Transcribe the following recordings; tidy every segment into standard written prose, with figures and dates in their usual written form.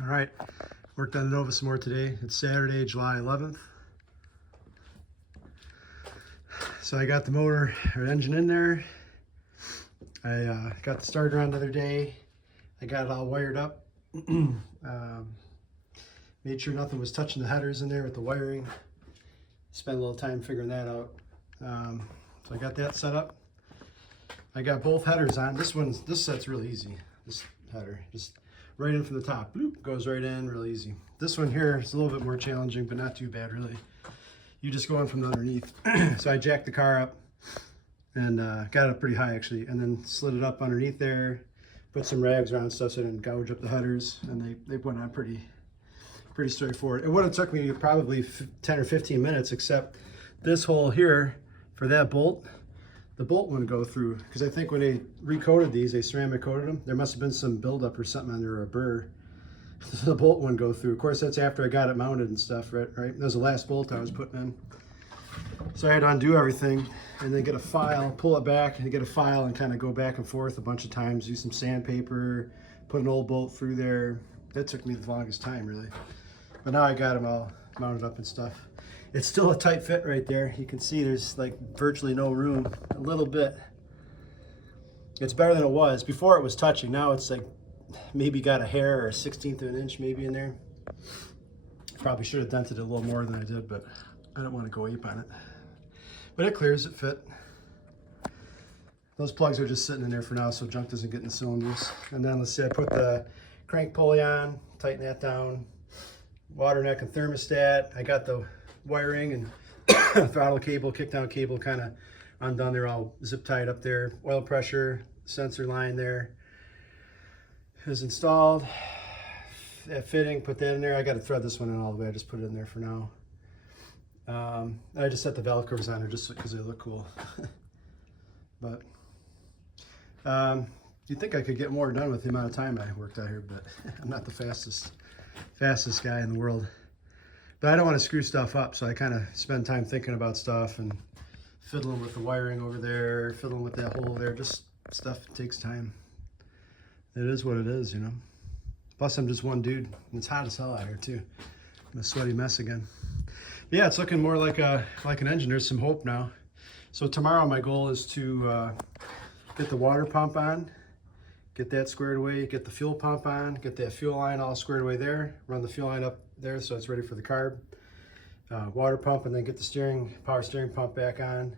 All right, worked on the Nova some more today. It's Saturday, July 11th. So I got the motor or engine in there. I got the starter on the other day. I got it all wired up. Made sure nothing was touching the headers in there with the wiring. Spent a little time figuring that out. So I got that set up. I got both headers on. This set's really easy. This header, just right in from the top, bloop, goes right in, real easy. This one here is a little bit more challenging, but not too bad really. You just go in from the underneath. So I jacked the car up and got it up pretty high actually, and then slid it up underneath there, put some rags around stuff so I didn't gouge up the headers, and they went on pretty straightforward. It would have took me probably 10 or 15 minutes, except this hole here for that bolt, the bolt wouldn't go through, because I think when they recoated these, they ceramic coated them, there must have been some buildup or something on there, or a burr. So the bolt wouldn't go through. Of course, that's after I got it mounted and stuff, right? That was the last bolt I was putting in. So I had to undo everything and then get a file, pull it back and get a file and kind of go back and forth a bunch of times, do some sandpaper, put an old bolt through there. That took me the longest time really. But now I got them all mounted up and stuff. It's still a tight fit right there. You can see there's like virtually no room, a little bit. It's better than it was. Before it was touching, now it's like maybe got a hair or a 1/16 of an inch maybe in there. Probably should have dented it a little more than I did, but I don't want to go ape on it. But it clears, it fit. Those plugs are just sitting in there for now so junk doesn't get in the cylinders. And then let's see, I put the crank pulley on, tighten that down, water neck and thermostat. I got the wiring and throttle cable, kick down cable kind of undone. They're all zip tied up there. Oil pressure sensor line there is installed. That fitting, put that in there. I got to thread this one in all the way. I just put it in there for now. I just set the valve covers on there just because they look cool. But you'd think I could get more done with the amount of time I worked out here, but I'm not the fastest guy in the world. But I don't want to screw stuff up, so I kind of spend time thinking about stuff and fiddling with the wiring over there, fiddling with that hole there. Just stuff takes time. It is what it is, you know. Plus, I'm just one dude, and it's hot as hell out here too. I'm a sweaty mess again. But yeah, it's looking more like an engine. There's some hope now. So tomorrow, my goal is to get the water pump on, get that squared away, get the fuel pump on, get that fuel line all squared away there, run the fuel line up there so it's ready for the carb, water pump, and then get the power steering pump back on,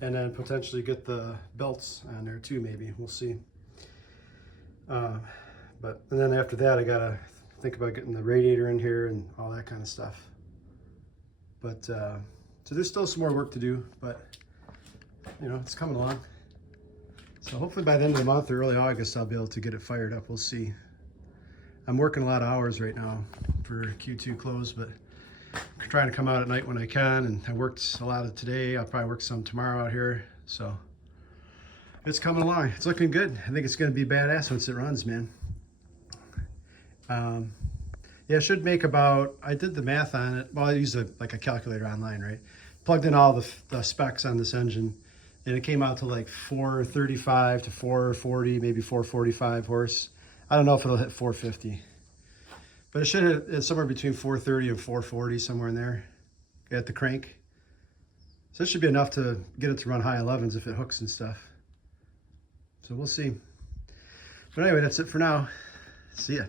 and then potentially get the belts on there too, maybe. We'll see. And then after that, I gotta think about getting the radiator in here and all that kind of stuff. But so there's still some more work to do, but you know, it's coming along. So hopefully by the end of the month or early August, I'll be able to get it fired up. We'll see. I'm working a lot of hours right now for Q2 close, but I'm trying to come out at night when I can. And I worked a lot of today. I'll probably work some tomorrow out here. So it's coming along. It's looking good. I think it's going to be badass once it runs, man. Yeah, it should make about, I did the math on it. Well, I used like a calculator online, right? Plugged in all the specs on this engine, and it came out to like 435 to 440, maybe 445 horse. I don't know if it'll hit 450, but it should hit somewhere between 430 and 440, somewhere in there at the crank. So it should be enough to get it to run high 11s if it hooks and stuff. So we'll see. But anyway, that's it for now. See ya.